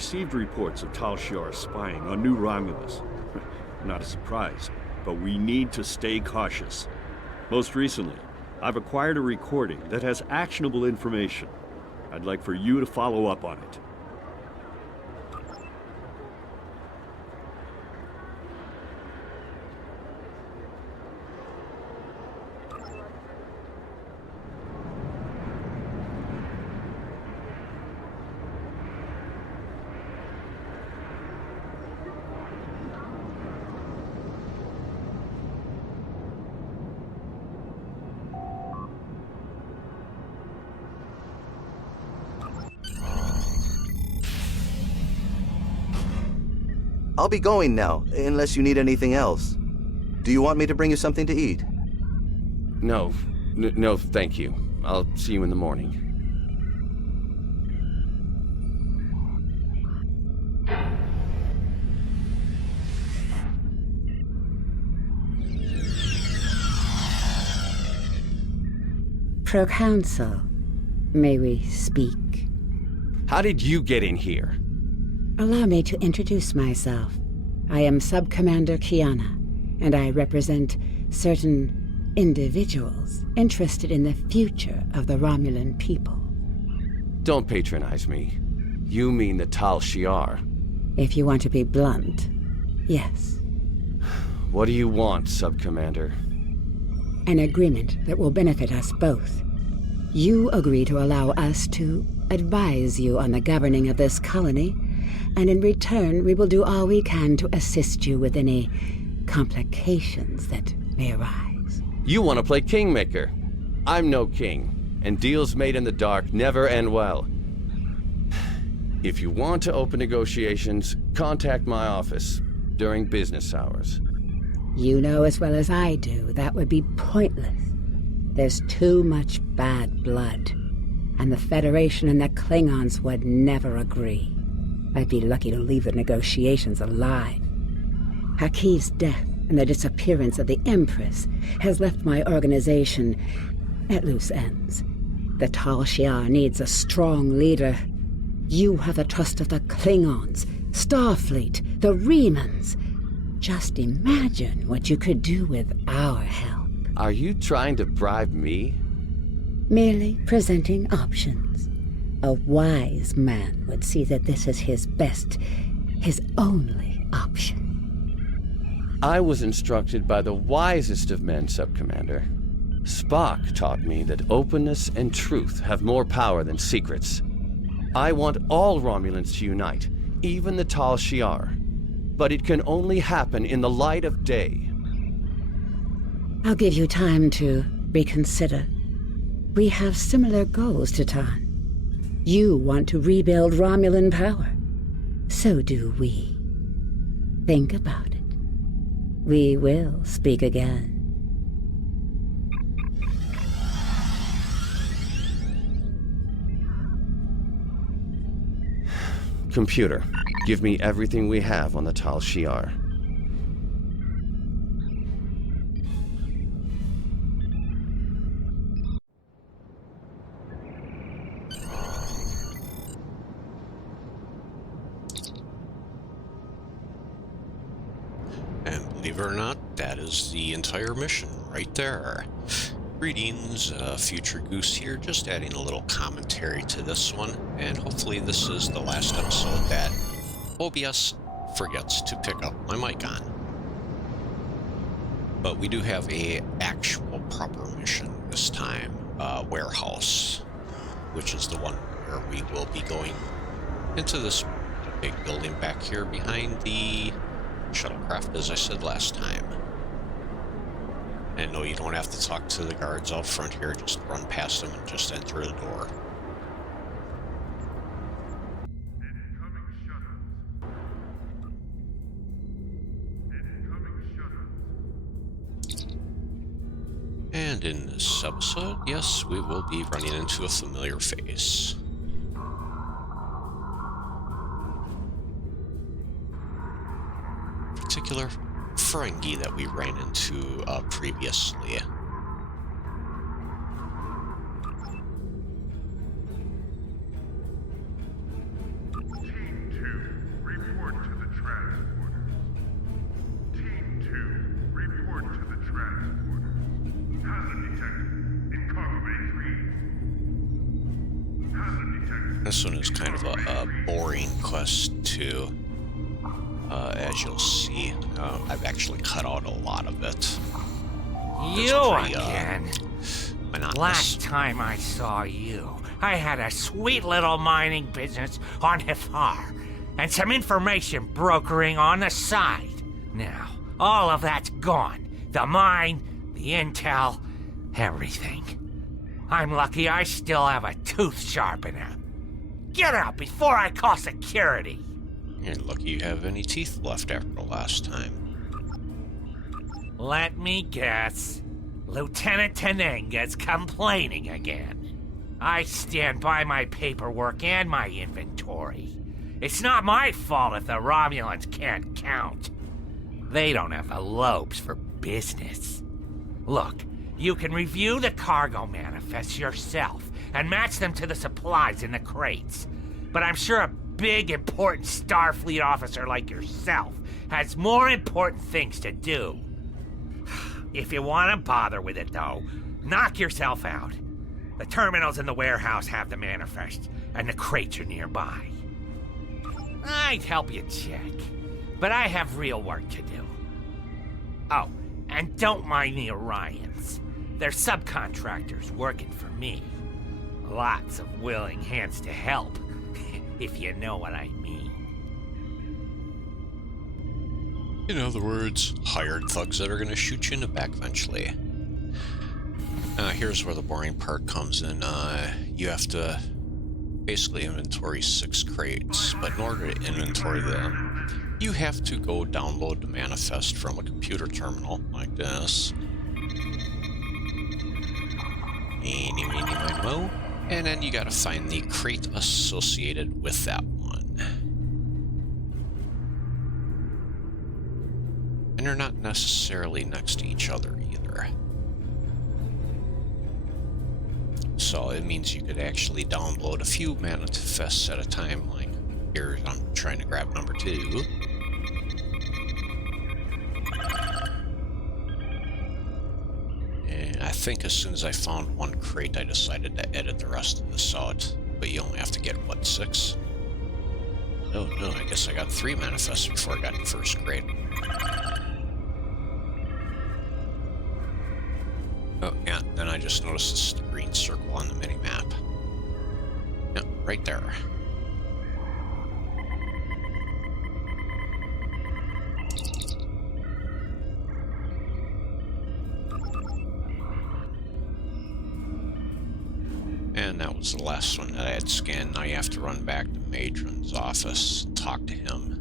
received reports of Tal Shiar spying on New Romulus. Not a surprise, but we need to stay cautious. Most recently, I've acquired a recording that has actionable information. I'd like for you to follow up on it. I'll be going now, unless you need anything else. Do you want me to bring you something to eat? No, no, thank you. I'll see you in the morning. Proconsul, may we speak? How did you get in here? Allow me to introduce myself. I am Sub-Commander Kiana, and I represent certain individuals interested in the future of the Romulan people. Don't patronize me. You mean the Tal Shiar. If you want to be blunt, yes. What do you want, Sub-Commander? An agreement that will benefit us both. You agree to allow us to advise you on the governing of this colony, and in return we will do all we can to assist you with any complications that may arise. You want to play Kingmaker. I'm no king, and deals made in the dark never end well. If you want to open negotiations, contact my office during business hours. You know as well as I do that would be pointless. There's too much bad blood, and the Federation and the Klingons would never agree. I'd be lucky to leave the negotiations alive. Hakiv's death and the disappearance of the Empress has left my organization at loose ends. The Tal Shiar needs a strong leader. You have the trust of the Klingons, Starfleet, the Remans. Just imagine what you could do with our help. Are you trying to bribe me? Merely presenting options. A wise man would see that this is his best, his only option. I was instructed by the wisest of men, Sub-Commander. Spock taught me that openness and truth have more power than secrets. I want all Romulans to unite, even the Tal Shiar. But it can only happen in the light of day. I'll give you time to reconsider. We have similar goals, Titan. You want to rebuild Romulan power. So do we. Think about it. We will speak again. Computer, give me everything we have on the Tal Shiar. And believe it or not, that is the entire mission right there. Greetings, Future Goose here, just adding a little commentary to this one, and hopefully this is the last episode that OBS forgets to pick up my mic on. But we do have a actual proper mission this time, warehouse, which is the one where we will be going into this big building back here behind the shuttlecraft, as I said last time. And no, you don't have to talk to the guards out front here, just run past them and just enter the door. And in this episode, yes, we will be running into a familiar face. Particular Ferengi that we ran into previously. Team 2, This one is kind of a boring quest too. As you'll see, I've actually cut out a lot of it. You again? Monotonous. Last time I saw you, I had a sweet little mining business on Hifar, and some information brokering on the side. Now, all of that's gone. The mine, the intel, everything. I'm lucky I still have a tooth sharpener. Get out before I call security. You're lucky you have any teeth left after the last time. Let me guess. Lieutenant Tenenga's complaining again. I stand by my paperwork and my inventory. It's not my fault if the Romulans can't count. They don't have the lobes for business. Look, you can review the cargo manifests yourself and match them to the supplies in the crates. But I'm sure a big, important Starfleet officer like yourself has more important things to do. If you want to bother with it, though, knock yourself out. The terminals in the warehouse have the manifest, and the crates are nearby. I'd help you check, but I have real work to do. Oh, and don't mind the Orions. They're subcontractors working for me. Lots of willing hands to help, if you know what I mean. In other words, hired thugs that are going to shoot you in the back eventually. Here's where the boring part comes in. You have to basically inventory 6 crates, but in order to inventory them, you have to go download the manifest from a computer terminal like this. Eeny, meeny, miny, moe. And then you gotta find the crate associated with that one. And they're not necessarily next to each other either. So it means you could actually download a few manifests at a time, like here I'm trying to grab number 2. And I think as soon as I found one crate, I decided to edit the rest of this out. But you only have to get, what, 6? Oh no, I guess I got 3 manifests before I got the first crate. Oh, yeah, then I just noticed this green circle on the mini-map. Yep, right there. And that was the last one that I had scanned. Now you have to run back to Madron's office and talk to him.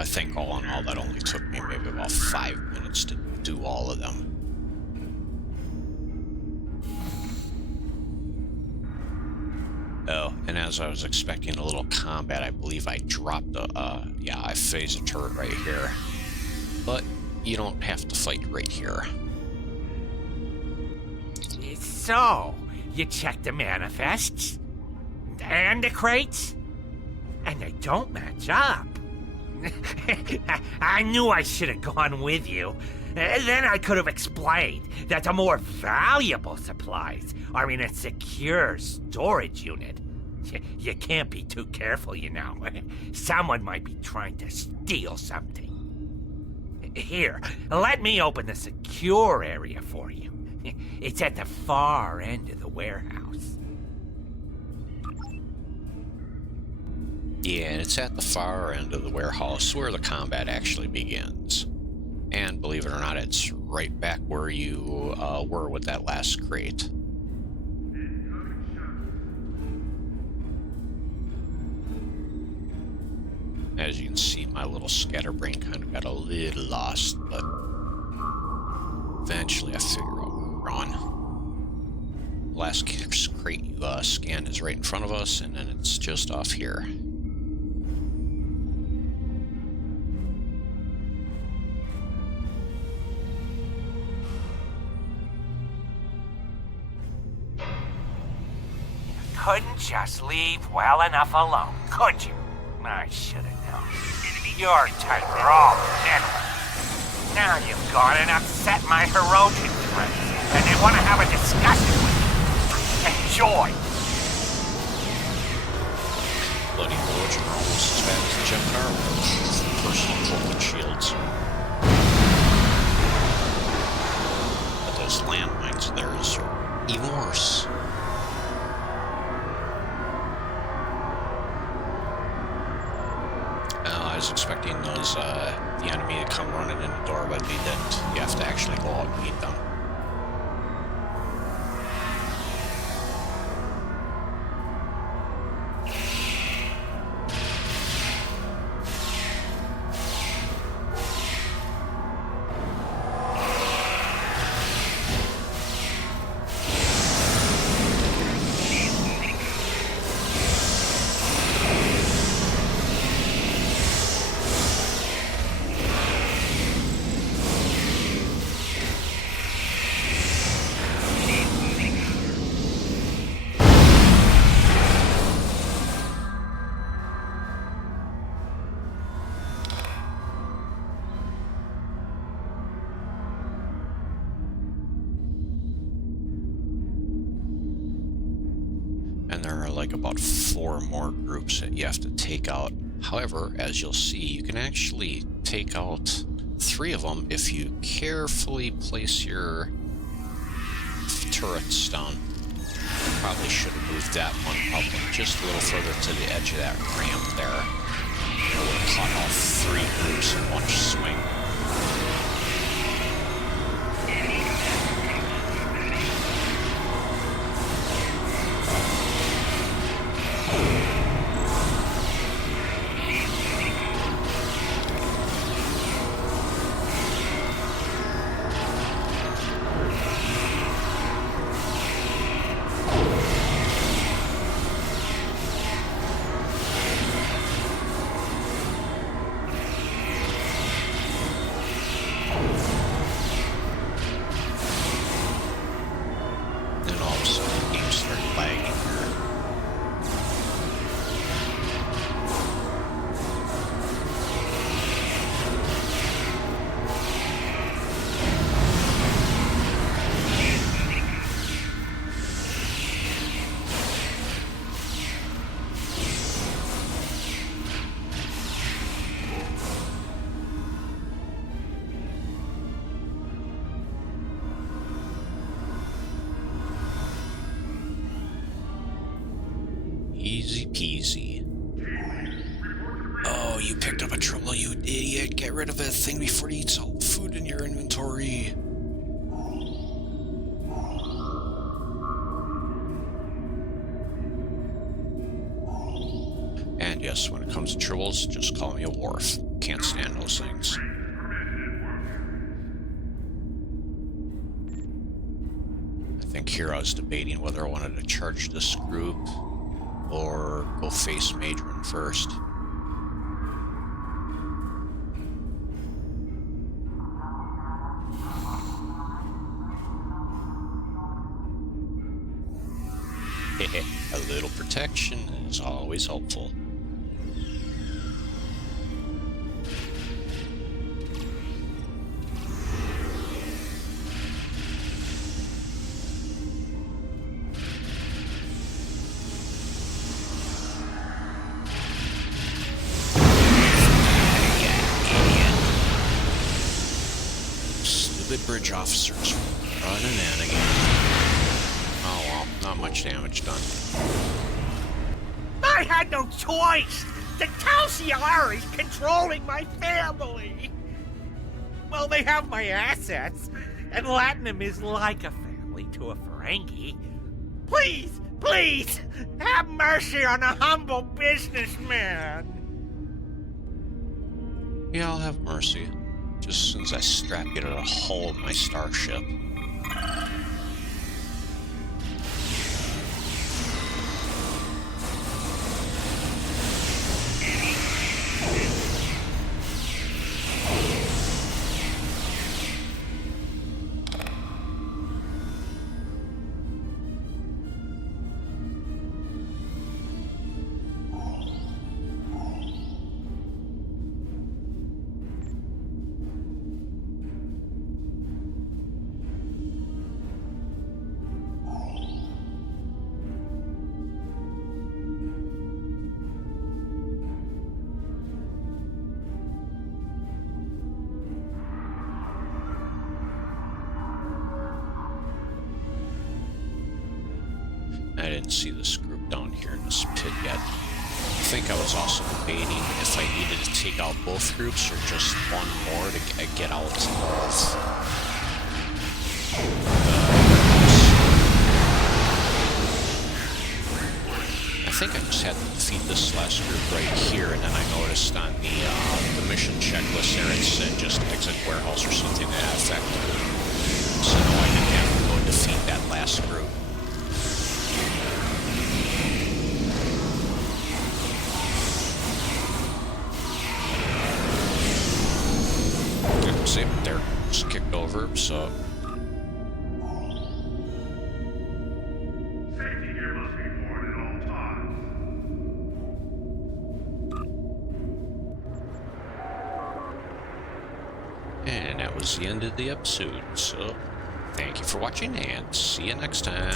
I think all in all that only took me maybe about 5 minutes to do all of them. Oh, and as I was expecting a little combat, I believe I dropped I phased a turret right here. But you don't have to fight right here. So, you check the manifests? And the crates? And they don't match up. I knew I should have gone with you. Then I could have explained that the more valuable supplies are in a secure storage unit. You can't be too careful, you know. Someone might be trying to steal something. Here, let me open the secure area for you. It's at the far end of the warehouse. Yeah, and it's at the far end of the warehouse where the combat actually begins. And believe it or not, it's right back where you were with that last crate. As you can see, my little scatterbrain kind of got a little lost, but eventually I figure out where we're on. Last crate you scan is right in front of us, and then it's just off here. Couldn't just leave well enough alone, could you? I should have known. Your type are all generous. Now you've gone and upset my heroic secrets, and they want to have a discussion with you. Enjoy! Bloody bullets are almost as bad as the Gemini personal bullet shields. But those landmines of theirs are even worse. I was expecting those, the enemy to come running in the door, but they didn't. You have to actually go out and meet them. And there are like about 4 more groups that you have to take out. However, as you'll see, you can actually take out 3 of them if you carefully place your turrets down. Probably should have moved that one up just a little further to the edge of that ramp there. It would have caught all 3 groups in one swing. Easy peasy. Oh, you picked up a trouble, you idiot. Get rid of that thing before it eats all the food in your inventory. And yes, when it comes to tribbles, just call me a wharf. Can't stand those things. I think here I was debating whether I wanted to charge this group or go face Madron first. A little protection is always helpful. Stupid bridge officers running in again. Oh well, not much damage done. I had no choice! The Talsiar is controlling my family! Well, they have my assets, and Latinum is like a family to a Ferengi. Please, please, have mercy on a humble businessman! Yeah, I'll have mercy. Just as soon as I strap you to a hole in my starship. to see this group down here in this pit yet. I think I was also debating if I needed to take out both groups or just one more to get out of I think I just had to defeat this last group right here, and then I noticed on the mission checklist there it said just exit warehouse or something to that effect. So no, I didn't have to go defeat that last group. See, they're just kicked over, so... Safety gear must be worn at all times. And that was the end of the episode, so thank you for watching, and see you next time.